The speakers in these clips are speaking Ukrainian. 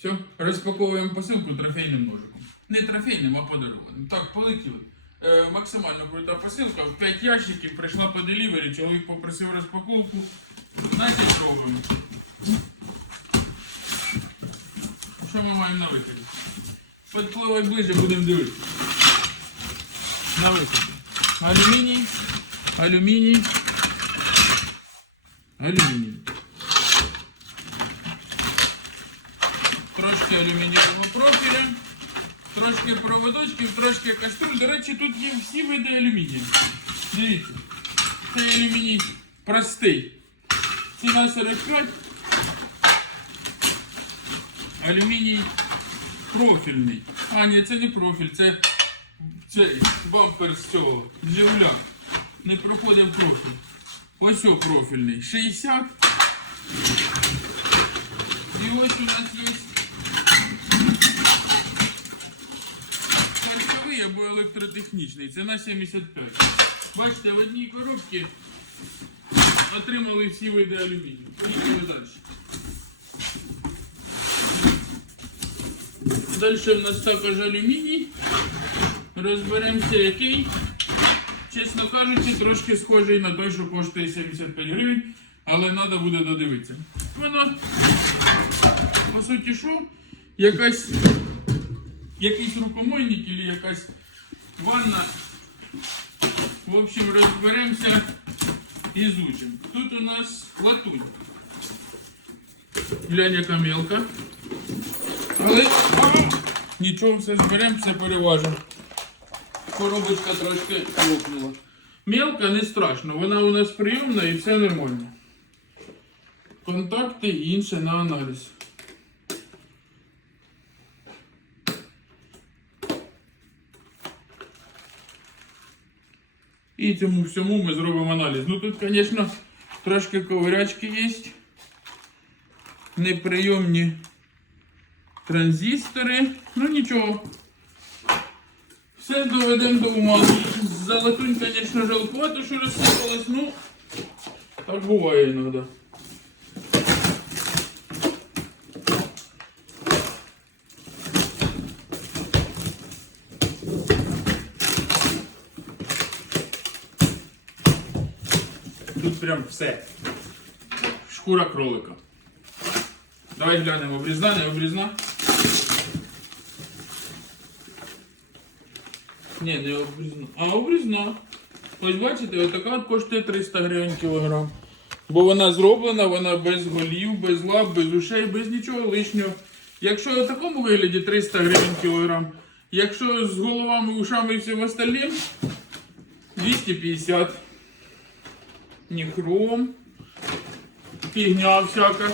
Все, розпаковуємо посилку трофейним ножиком. Не трофейним, а подарованим. Так, полетіли. Е, максимально крута посилка. В 5 ящиків прийшла по делівері, чоловік попросив розпаковку. Значить, пробуємо. Що ми маємо на виході? Підпливай ближче, будемо дивитися. На виході. Алюміній, алюміній, алюміній. Трошки алюмінієвого профіля, трошки проводочків, трошки каструль. До речі, тут є всі види алюмінію. Дивіться. Цей алюміній простий. Ціна 45. Алюміній профільний. А, ні, це не профіль, це цей бампер з цього. з Жигуля. Не проходимо профіль. Ось о профільний. 60. І ось у нас є або електротехнічний. Це на 75. Бачите, в одній коробці отримали всі види алюмінію. Поїхали далі. Далі в нас також алюміній. Розберемося який. Чесно кажучи, трошки схожий на той, що коштує 75 гривень, але треба буде додивитися. Воно, по суті, що? Якась, якийсь рукомойник або якась ванна. В общем, розберемося і зучимо. Тут у нас латунь. Глянь, яка. Але нічого, все зберемо, все переважимо. Коробочка трошки лопнула. Мелка не страшно, вона у нас прийомна і все нормально. Контакти і інше на аналіз. І цьому всьому ми зробимо аналіз. Ну тут, звісно, трошки ковирячки є. Неприйомні транзистори. Ну нічого. Все доведемо до ума. Залатунь, звісно, жалкувато, що розсипалось, ну так буває іноді. Тут прям все. Шкура кролика. Давай глянемо, обрізна, не обрізна. Ні, не обрізна. А обрізна. Ось бачите, отака от коштує 300 гривень кілограм. Бо вона зроблена, вона без голів, без лап, без ушей, без нічого лишнього. Якщо в такому вигляді 300 гривень кілограм, якщо з головами, ушами і всім остальним 250. Ніхром. Фігня всяка.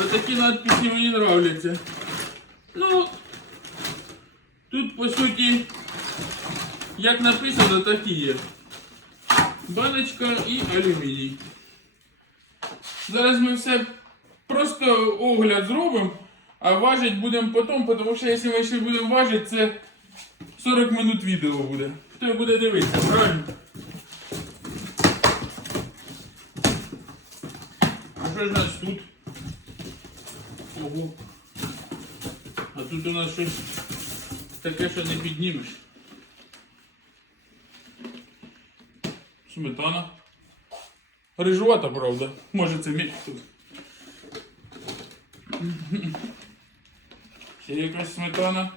Ось такі надписи мені нравляться. Ну, тут по суті, як написано, так є. Баночка і алюміній. Зараз ми все просто огляд зробимо, а важить будемо потім, тому що якщо ми ще будемо важити, це 40 минут відео буде. Хто буде дивитися, правильно? Що ж тут? Ого. А тут у нас щось таке, що не піднімеш. Сметана. Рижувата, правда. Може це мій тут. Ще якась сметана.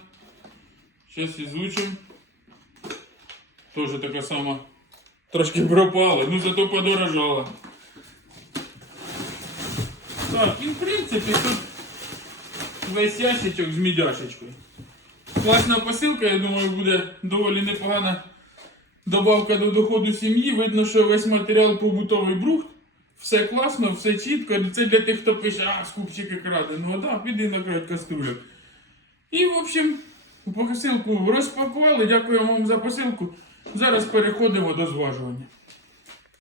Зараз ізучимо. Тоже така сама. Трошки пропала, ну зато подорожала. Так, і в принципі тут весь ящичок з мідяшечкою. Класна посилка, я думаю, буде доволі непогана добавка до доходу сім'ї. Видно, що весь матеріал побутовий брухт. Все класно, все чітко. Це для тих, хто пише, а скупчики краде. Ну да, піди накрать кастрюлю. І, в общем, посилку розпакували. Дякую вам за посилку. Зараз переходимо до зважування.